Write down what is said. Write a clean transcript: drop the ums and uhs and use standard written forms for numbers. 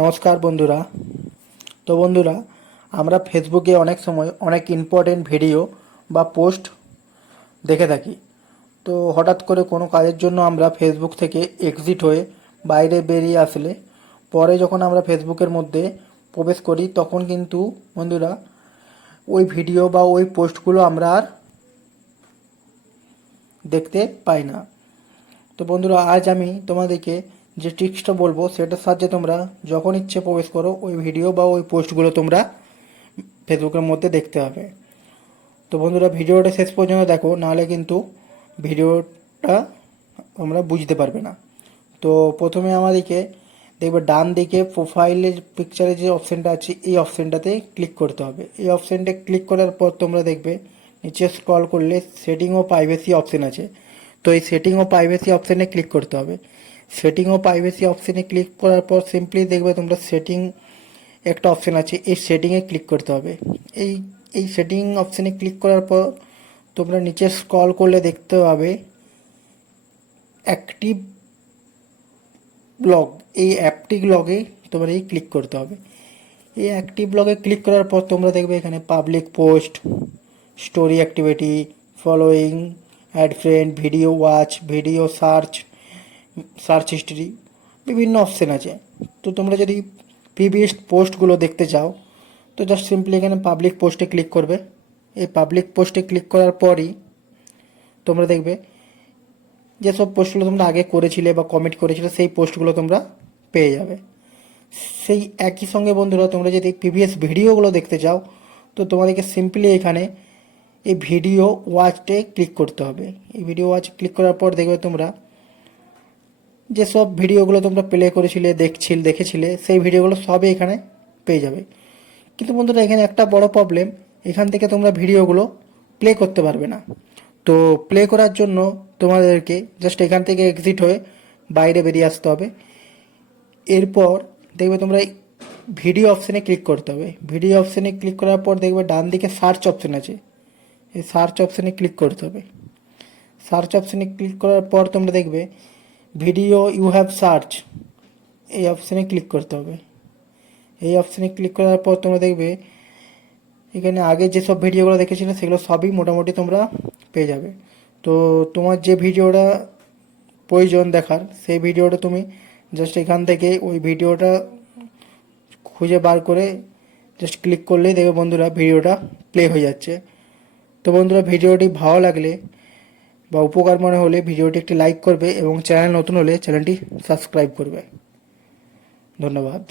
নমস্কার বন্ধুরা। তো বন্ধুরা, আমরা ফেসবুকে অনেক সময় অনেক ইম্পর্টেন্ট ভিডিও বা পোস্ট দেখে থাকি। তো হঠাৎ করে কোনো কাজের জন্য আমরা ফেসবুক থেকে এক্সিট হয়ে বাইরে বেরিয়ে আসলে পরে যখন আমরা ফেসবুকের মধ্যে প্রবেশ করি তখন কিন্তু বন্ধুরা ওই ভিডিও বা ওই পোস্টগুলো আমরা আর দেখতে পাই না। তো বন্ধুরা, আজ আমি তোমাদেরকে যে ট্রিক্সটা বলবো সেটার সাহায্যে তোমরা যখন ইচ্ছে প্রবেশ করো ওই ভিডিও বা ওই পোস্টগুলো তোমরা ফেসবুকের মধ্যে দেখতে হবে। তো বন্ধুরা, ভিডিওটা শেষ পর্যন্ত দেখো, নাহলে কিন্তু ভিডিওটা তোমরা বুঝতে পারবে না। তো প্রথমে আমাদেরকে দেখবে ডান দিকে প্রোফাইলের পিকচারে যে অপশানটা আছে এই অপশানটাতে ক্লিক করতে হবে। এই অপশানটা ক্লিক করার পর তোমরা দেখবে নিচে স্ক্রল করলে সেটিং ও প্রাইভেসি অপশান আছে। তো এই সেটিং ও প্রাইভেসি অপশানে ক্লিক করতে হবে। সেটিং ও প্রাইভেসি অপশানে ক্লিক করার পর সিম্পলি দেখবে তোমরা সেটিং একটা অপশান আছে, এই সেটিংয়ে ক্লিক করতে হবে। এই এই সেটিং অপশানে ক্লিক করার পর তোমরা নিচে স্ক্রল করলে দেখতে পাবে অ্যাক্টিভ ব্লগ। এই অ্যাপটি ব্লগে তোমার এই ক্লিক করতে হবে। এই অ্যাক্টিভ ব্লগে ক্লিক করার পর তোমরা দেখবে এখানে public post, story activity, following, add friend, video watch, video search, search history, বিভিন্ন অপশান আছে। তো তোমরা যদি প্রিভিয়াস পোস্টগুলো দেখতে চাও তো জাস্ট সিম্পলি এখানে পাবলিক পোস্টে ক্লিক করবে। এই পাবলিক পোস্টে ক্লিক করার পরই তোমরা দেখবে যেসব পোস্টগুলো তোমরা আগে করেছিলে বা কমেন্ট করেছিলে সেই পোস্টগুলো তোমরা পেয়ে যাবে। সেই একই সঙ্গে বন্ধুরা, তোমরা যদি প্রিভিয়াস ভিডিওগুলো দেখতে চাও তো তোমাদেরকে সিম্পলি এখানে এই ভিডিও ওয়াচটে ক্লিক করতে হবে। এই ভিডিও ওয়াচ ক্লিক করার পর দেখবে তোমরা যেসব ভিডিওগুলো তোমরা প্লে করেছিলে দেখেছিলে সেই ভিডিওগুলো সবই এখানে পেয়ে যাবে। কিন্তু বন্ধুরা, এখানে একটা বড় প্রবলেম, এখান থেকে তোমরা ভিডিওগুলো প্লে করতে পারবে না। তো প্লে করার জন্য তোমাদেরকে জাস্ট এখান থেকে এক্সিট হয়ে বাইরে বেরিয়ে আসতে হবে। এরপর দেখবে তোমরা ভিডিও অপশানে ক্লিক করতে হবে। ভিডিও অপশানে ক্লিক করার পর দেখবে ডান দিকে সার্চ অপশান আছে, এই সার্চ অপশানে ক্লিক করতে হবে। সার্চ অপশানে ক্লিক করার পর তোমরা দেখবে ভিডিও ইউ হ্যাভ সার্চ, এই অপশানে ক্লিক করতে হবে। এই অপশানে ক্লিক করার পর তোমরা দেখবে এখানে আগে যেসব ভিডিওগুলো দেখেছিলে সেগুলো সবই মোটামুটি তোমরা পেয়ে যাবে। তো তোমার যে ভিডিওটা প্রয়োজন দেখার সেই ভিডিওটা তুমি জাস্ট এখান থেকে ওই ভিডিওটা খুঁজে বার করে জাস্ট ক্লিক করলেই দেখবে বন্ধুরা ভিডিওটা প্লে হয়ে যাচ্ছে। তো বন্ধুরা, ভিডিওটি ভালো লাগলে বা উপকার মনে হলে ভিডিওটি একটি লাইক করবে এবং চ্যানেল নতুন হলে চ্যানেলটি সাবস্ক্রাইব করবে। ধন্যবাদ।